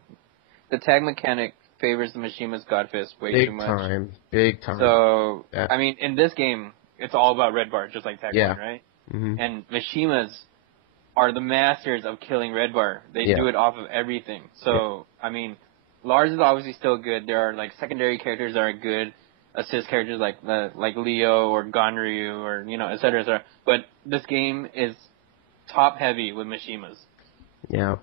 The tag mechanic favors the Mishima's Godfist way too much. Big time. So, yeah. I mean, in this game, it's all about red bar, just like Tag 1, right? Mm-hmm. And Mishimas are the masters of killing red bar. They do it off of everything. So, I mean, Lars is obviously still good. There are, like, secondary characters that are good. Assist characters like Leo or Ganryu or, you know, et cetera, et cetera. But this game is top heavy with Mishimas. Yeah.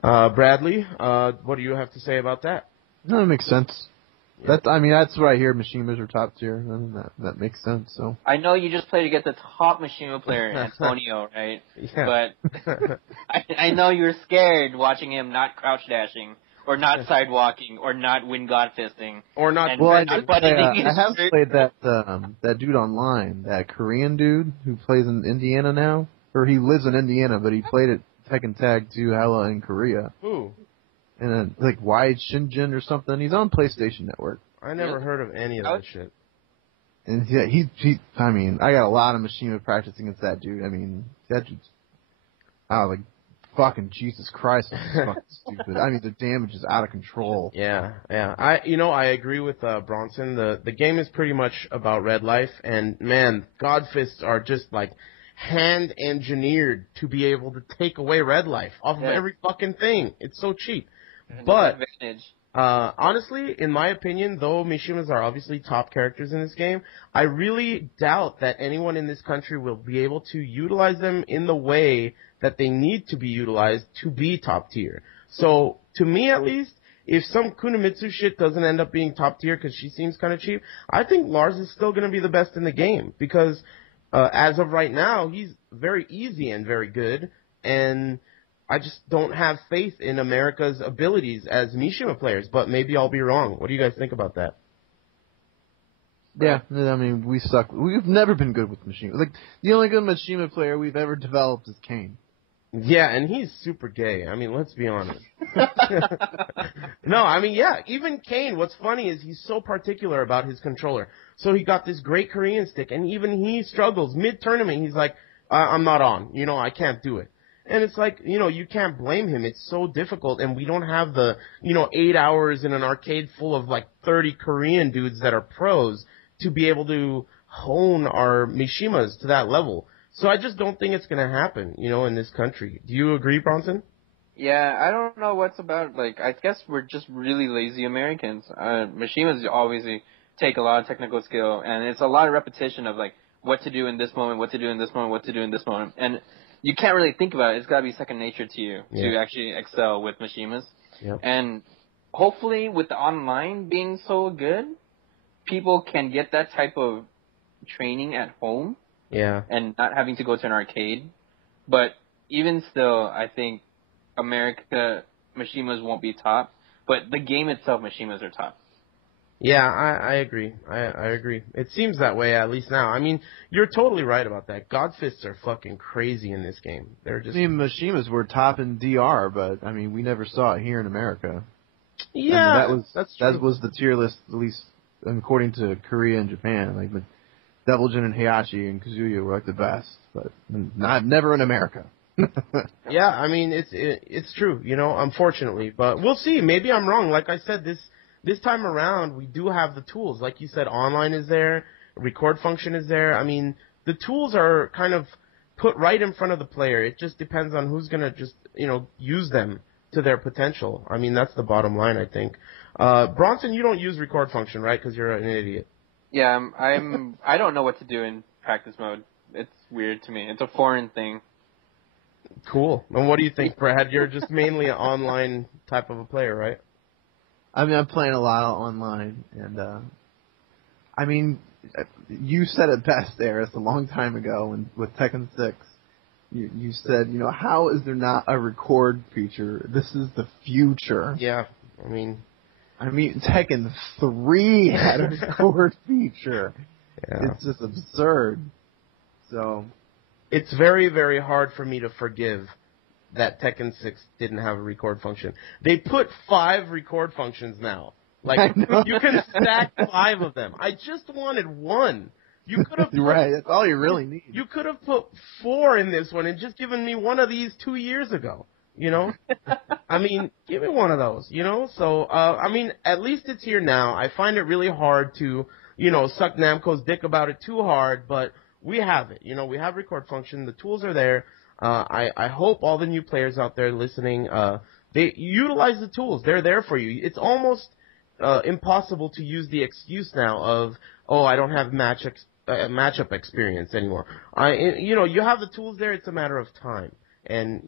Bradley, what do you have to say about that? No, that makes sense. Yeah. That's what I hear. Mishimas are top tier. And that makes sense. So I know you just play to get the top Mishima player, Antonio, right? Yeah. But I know you're scared watching him not crouch dashing, or not sidewalking, or not wind god fisting, or not. Well, I have played that dude online, that Korean dude who plays in Indiana now, or he lives in Indiana, but he played at Tekken Tag 2 hella in Korea. Who? And like Wide Shinjin or something. He's on PlayStation Network. I never heard of any of that shit. And yeah, I mean, I got a lot of Mishima practice against that dude. I mean, that dude's, like, fucking Jesus Christ, that's fucking stupid. I mean, the damage is out of control. Yeah. I agree with Bronson. The game is pretty much about red life, and man, God Fists are just like hand engineered to be able to take away red life off of every fucking thing. It's so cheap. But honestly, in my opinion, though Mishimas are obviously top characters in this game, I really doubt that anyone in this country will be able to utilize them in the way that they need to be utilized to be top tier. So, to me at least, if some Kunimitsu shit doesn't end up being top tier because she seems kind of cheap, I think Lars is still going to be the best in the game because as of right now, he's very easy and very good, and I just don't have faith in America's abilities as Mishima players, but maybe I'll be wrong. What do you guys think about that? Yeah, I mean, we suck. We've never been good with Mishima. Like, the only good Mishima player we've ever developed is Kane. Yeah, and he's super gay. I mean, let's be honest. No, I mean, yeah, even Kane, what's funny is he's so particular about his controller. So he got this great Korean stick, and even he struggles. Mid-tournament, he's like, I'm not on. You know, I can't do it. And it's like, you know, you can't blame him. It's so difficult, and we don't have the, 8 hours in an arcade full of, 30 Korean dudes that are pros to be able to hone our Mishimas to that level. So I just don't think it's going to happen, in this country. Do you agree, Bronson? Yeah, I don't know what's about, I guess we're just really lazy Americans. Mishimas obviously take a lot of technical skill, and it's a lot of repetition of, what to do in this moment, what to do in this moment, what to do in this moment. And you can't really think about it. It's got to be second nature to you to actually excel with Mishimas. Yep. And hopefully with the online being so good, people can get that type of training at home. Yeah. And not having to go to an arcade. But even still, I think America Mishimas won't be top. But the game itself, Mishimas are top. Yeah, I agree. I agree. It seems that way, at least now. I mean, you're totally right about that. Godfists are fucking crazy in this game. They're just... I mean, Mishimas were top in DR, but, we never saw it here in America. Yeah, that was the tier list, at least according to Korea and Japan. Like the Devil Jin and Heihachi and Kazuya were like the best, but never in America. Yeah, I mean it's true, unfortunately, but we'll see. Maybe I'm wrong. Like I said, this time around we do have the tools. Like you said, online is there, record function is there. I mean, the tools are kind of put right in front of the player. It just depends on who's gonna just use them to their potential. I mean, that's the bottom line, I think. Bronson, you don't use record function, right? Because you're an idiot. Yeah, I don't know what to do in practice mode. It's weird to me. It's a foreign thing. Cool. And what do you think, Brad? You're just mainly an online type of a player, right? I mean, I'm playing a lot online, and I mean, you said it best there. It's a long time ago, and with Tekken 6, you said, how is there not a record feature? This is the future. Yeah, I mean, Tekken 3 had a record feature. Yeah. It's just absurd. So, it's very, very hard for me to forgive that Tekken 6 didn't have a record function. They put 5 record functions now. Like, you can stack 5 of them. I just wanted 1. You could have right, that's all you really need. You could have put 4 in this one and just given me one of these 2 years ago. I mean, give me one of those, So, I mean, at least it's here now. I find it really hard to, suck Namco's dick about it too hard, but we have it. We have record function. The tools are there. I hope all the new players out there listening, they utilize the tools. They're there for you. It's almost impossible to use the excuse now of, I don't have matchup experience anymore. You have the tools there. It's a matter of time and,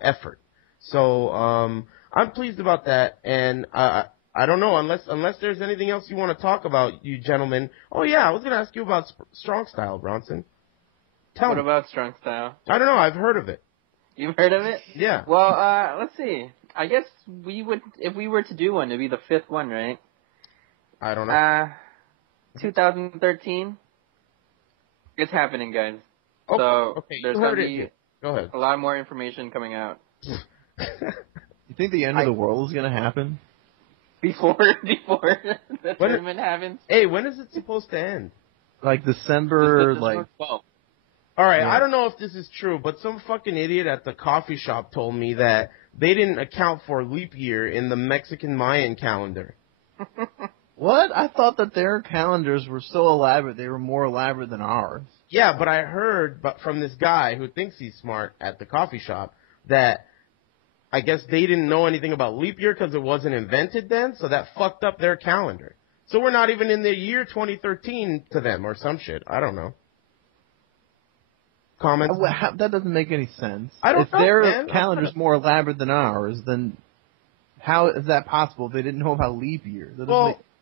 effort. So, I'm pleased about that. And, I don't know, unless there's anything else you want to talk about, you gentlemen. Oh yeah, I was going to ask you about Strong Style, Bronson. What about Strong Style? I don't know, I've heard of it. You've heard of it? Yeah. Well, let's see. I guess if we were to do one, it'd be the 5th one, right? I don't know. 2013. It's happening, guys. Okay. So, okay. There's going to be Go ahead. a lot more information coming out. You think the end of the world is going to happen? Before the tournament happens? Hey, when is it supposed to end? Like December, like... 12th. All right, yeah. I don't know if this is true, but some fucking idiot at the coffee shop told me that they didn't account for leap year in the Mexican Mayan calendar. What? I thought that their calendars were so elaborate, they were more elaborate than ours. Yeah, but I heard from this guy who thinks he's smart at the coffee shop that I guess they didn't know anything about leap year because it wasn't invented then, so that fucked up their calendar. So we're not even in the year 2013 to them or some shit. I don't know. Comments? That doesn't make any sense. I don't know, if their man. calendar's more elaborate than ours, then how is that possible if they didn't know about leap year?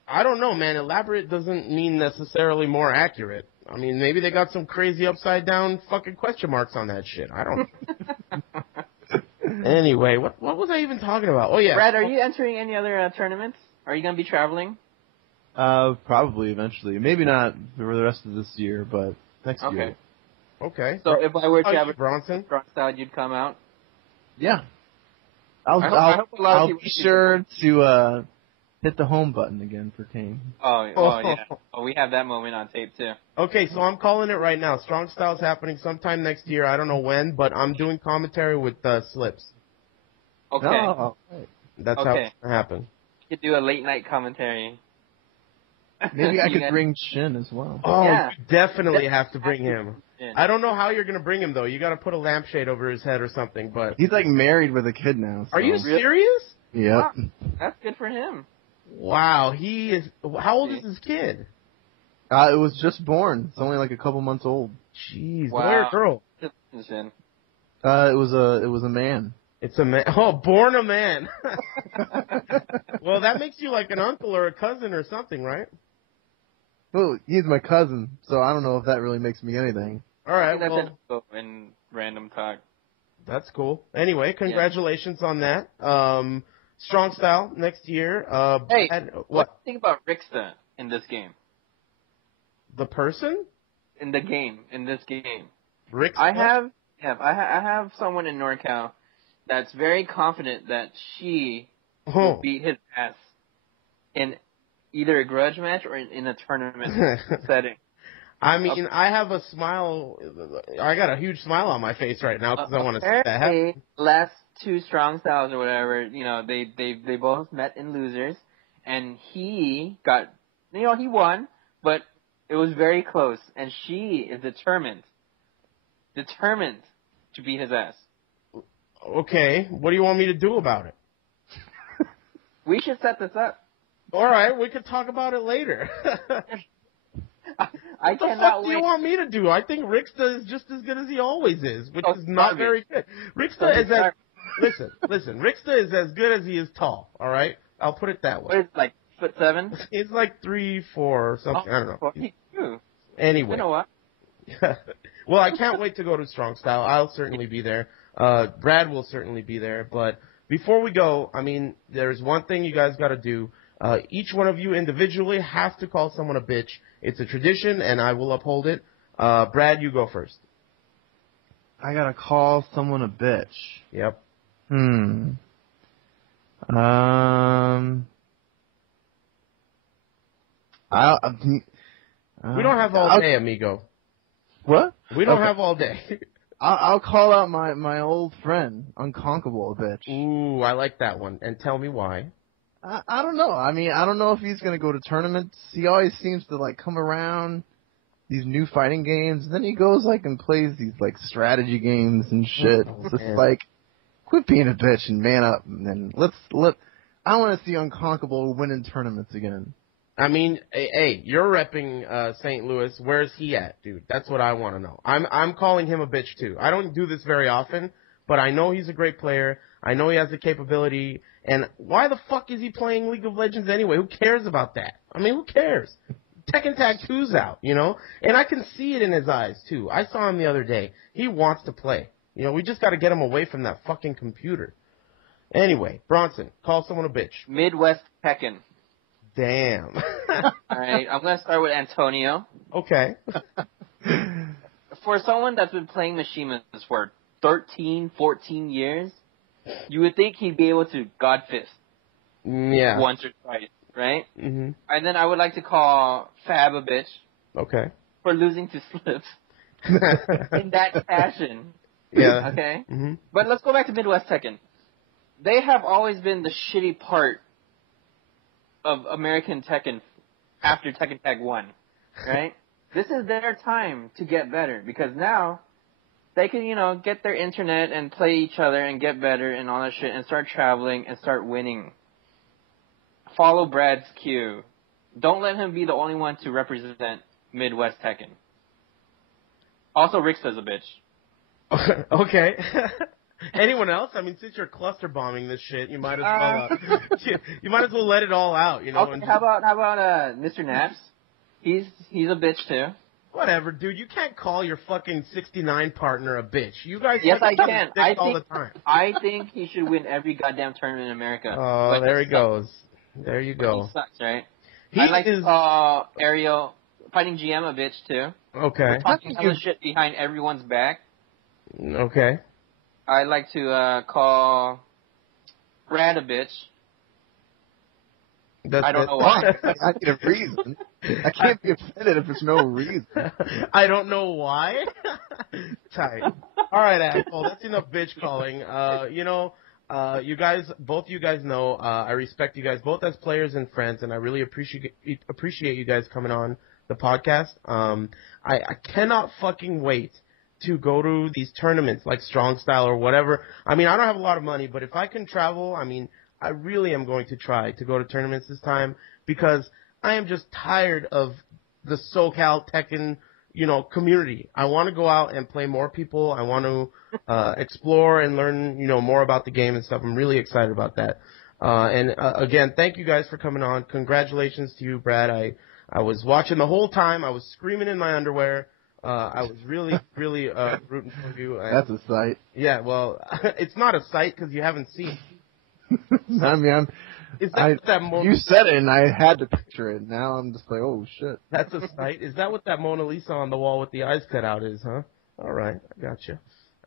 I don't know, man. Elaborate doesn't mean necessarily more accurate. I mean, maybe they got some crazy upside down fucking question marks on that shit. I don't know. Anyway, what was I even talking about? Oh, yeah. Brad, are you entering any other tournaments? Are you going to be traveling? Probably eventually. Maybe not for the rest of this year, but next year. Okay. So if I were to have a Bronson Strong Style, you'd come out? Yeah. I'll be sure to hit the home button again for Kane. Oh, yeah. Oh, we have that moment on tape, too. Okay, so I'm calling it right now. Strong Style's happening sometime next year. I don't know when, but I'm doing commentary with Slips. Okay. Oh, right. That's how it's going to happen. You could do a late-night commentary. Maybe I could bring Shin as well. Oh, yeah. you definitely have to bring him. I don't know how you're going to bring him, though. You got to put a lampshade over his head or something, but... He's, like, married with a kid now. So. Are you serious? Yep. Wow. That's good for him. Wow, he is... How old is his kid? It was just born. It's only, like, a couple months old. Jeez, wow. boy or girl? It was a man. It's a man. Oh, born a man. Well, that makes you like an uncle or a cousin or something, right? Well, he's my cousin, so I don't know if that really makes me anything. All right, well, in random talk. That's cool. Anyway, congratulations on that. Strong Style next year. Hey, what do you think about Ricksta in this game? The person? In this game. Ricksta? I have someone in NorCal that's very confident that she will beat his ass in either a grudge match or in a tournament setting. I mean, I have a smile. I got a huge smile on my face right now because I want to see that happen. Last two strong styles or whatever, they both met in losers, and he got, he won, but it was very close, and she is determined to beat his ass. Okay, what do you want me to do about it? We should set this up. All right, we could talk about it later. I cannot wait. What the fuck do you want me to do? I think Ricksta is just as good as he always is, which is not very good. Ricksta is listen, Ricksta is as good as he is tall, all right? I'll put it that way. What is it, like 7'7"? He's like 3'4" or something. I don't know. 42. Anyway. You know what? Well, I can't wait to go to Strong Style. I'll certainly be there. Brad will certainly be there. But before we go, I mean, there's one thing you guys got to do. Each one of you individually have to call someone a bitch. It's a tradition, and I will uphold it. Brad, you go first. I gotta call someone a bitch. Yep. We don't have all day, amigo. What? We don't have all day. I'll call out my old friend, Unconquerable, a bitch. Ooh, I like that one. And tell me why. I don't know. I mean, I don't know if he's going to go to tournaments. He always seems to, like, come around these new fighting games. And then he goes, like, and plays these, like, strategy games and shit. It's just like, quit being a bitch and man up. And then I want to see Unconquerable winning tournaments again. I mean, hey, you're repping St. Louis. Where's he at, dude? That's what I want to know. I'm calling him a bitch, too. I don't do this very often, but I know he's a great player. I know he has the capability. And why the fuck is he playing League of Legends anyway? Who cares about that? I mean, who cares? Tekken Tag 2's out, And I can see it in his eyes, too. I saw him the other day. He wants to play. We just got to get him away from that fucking computer. Anyway, Bronson, call someone a bitch. Midwest Tekken. Damn. All right, I'm going to start with Antonio. Okay. For someone that's been playing Mishimas for 13, 14 years, you would think he'd be able to God Fist. Yeah. Once or twice, right? Mm-hmm. And then I would like to call Fab a bitch. Okay. For losing to Slips. In that fashion. Yeah. Okay? Mm-hmm. But let's go back to Midwest Tekken. They have always been the shitty part of American Tekken after Tekken Tag 1, right? This is their time to get better because now they can, get their internet and play each other and get better and all that shit and start traveling and start winning. Follow Brad's cue. Don't let him be the only one to represent Midwest Tekken. Also, Ricksta's a bitch. Okay. Anyone else? I mean, since you're cluster bombing this shit, you might as well you might as well let it all out, Okay, how about Mr. Naps? He's a bitch too. Whatever, dude. You can't call your fucking 69 partner a bitch. You guys. Yes, I can. The time. I think he should win every goddamn tournament in America. Oh, there he goes. There you go. He sucks, right? I'd like to call Ariel Fighting GM a bitch too. Okay. Talking some shit behind everyone's back. Okay. I'd like to call Brad a bitch. I don't know why. I need a reason. I can't be offended if there's no reason. I don't know why. Tight. All right, asshole. That's enough bitch calling. You guys, both you guys know, I respect you guys both as players and friends, and I really appreciate you guys coming on the podcast. I cannot fucking wait to go to these tournaments like Strong Style or whatever. I mean, I don't have a lot of money, but if I can travel, I mean, I really am going to try to go to tournaments this time because I am just tired of the SoCal Tekken, community. I want to go out and play more people. I want to explore and learn, more about the game and stuff. I'm really excited about that. Again, thank you guys for coming on. Congratulations to you, Brad. I was watching the whole time. I was screaming in my underwear. I was really, really rooting for you. That's a sight. Yeah, well, it's not a sight because you haven't seen. I mean, you said it and I had to picture it. Now I'm just like, oh shit. That's a sight. Is that what that Mona Lisa on the wall with the eyes cut out is, huh? All right, I gotcha.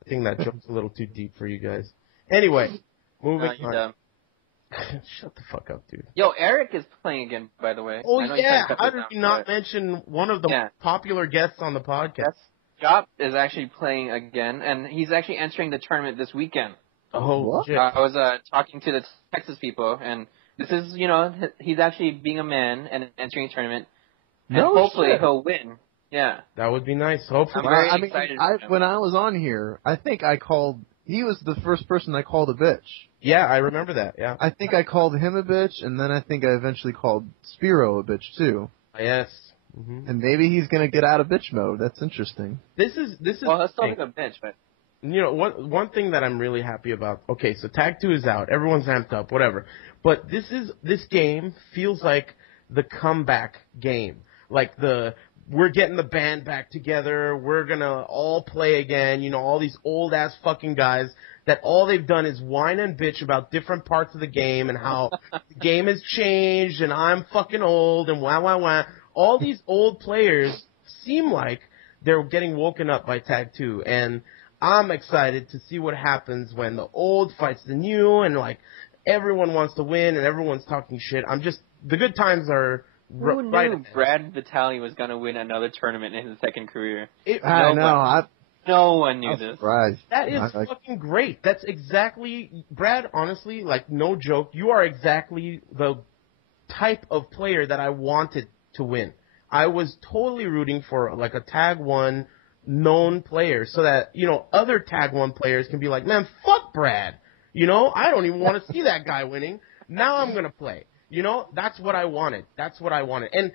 I think that joke's a little too deep for you guys. Anyway, moving on. Shut the fuck up, dude. Yo, Eric is playing again, by the way. Oh, yeah. How did we not mention one of the popular guests on the podcast? Jop is actually playing again, and he's actually entering the tournament this weekend. Oh, shit. I was talking to the Texas people, and this is, he's actually being a man and entering a tournament. And hopefully he'll win. Yeah. That would be nice. Hopefully. I'm very excited. When I was on here, I think he was the first person I called a bitch. Yeah, I remember that, yeah. I think I called him a bitch, and then I think I eventually called Spiro a bitch, too. Yes. Mm-hmm. And maybe he's going to get out of bitch mode. That's interesting. This is. Well, let's talk about bitch, but. One thing that I'm really happy about. Okay, so Tag 2 is out. Everyone's amped up, whatever. But this game feels like the comeback game. Like we're getting the band back together. We're gonna all play again. All these old ass fucking guys that all they've done is whine and bitch about different parts of the game and how the game has changed and I'm fucking old and wah wah wah. All these old players seem like they're getting woken up by Tag 2, and I'm excited to see what happens when the old fights the new, and like everyone wants to win and everyone's talking shit. The good times are Who knew Brad Vitale was gonna win another tournament in his second career? I know. No one knew this. Surprised. That is fucking great. That's exactly, Brad, honestly, like, no joke, you are exactly the type of player that I wanted to win. I was totally rooting for, like, a Tag 1 known player so that, other Tag 1 players can be like, man, fuck Brad. I don't even want to see that guy winning. Now I'm going to play. That's what I wanted. And,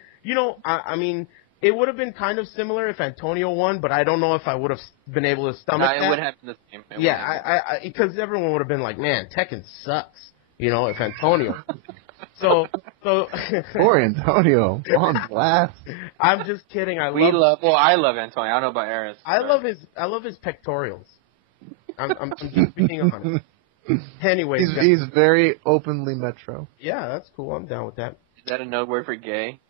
I mean, it would have been kind of similar if Antonio won, but I don't know if I would have been able to stomach that. It would have been the same. Because everyone would have been like, man, Tekken sucks, if Antonio. So Poor Antonio, on blast. I'm just kidding. I love Antonio. I don't know about Aris. I love his pectorials. I'm just being honest. Anyway, he's very openly metro. Yeah, that's cool. I'm down with that. Is that a node word for gay?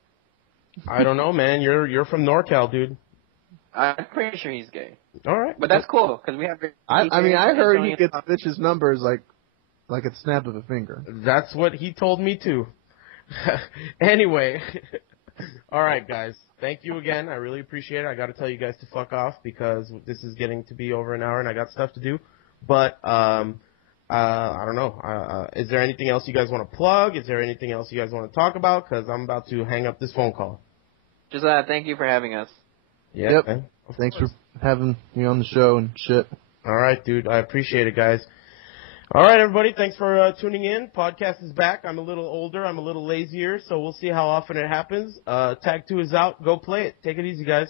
I don't know, man. You're from NorCal, dude. I'm pretty sure he's gay. All right, but that's cool because we have. I heard he gets bitches numbers like a snap of a finger. That's what he told me too. Anyway, all right, guys. Thank you again. I really appreciate it. I got to tell you guys to fuck off because this is getting to be over an hour and I got stuff to do. But I don't know. Is there anything else you guys want to plug? Is there anything else you guys want to talk about? Because I'm about to hang up this phone call. Just thank you for having us. Yeah, yep. Man, thanks for having me on the show and shit. All right, dude. I appreciate it, guys. All right, everybody. Thanks for tuning in. Podcast is back. I'm a little older. I'm a little lazier, so we'll see how often it happens. Tag 2 is out. Go play it. Take it easy, guys.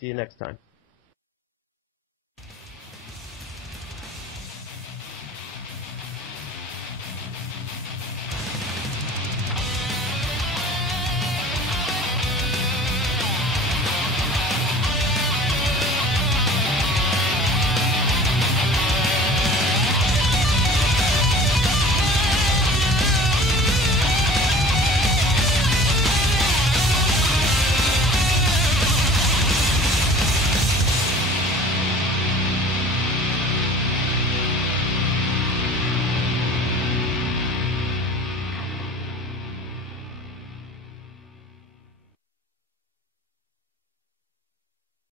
See you next time.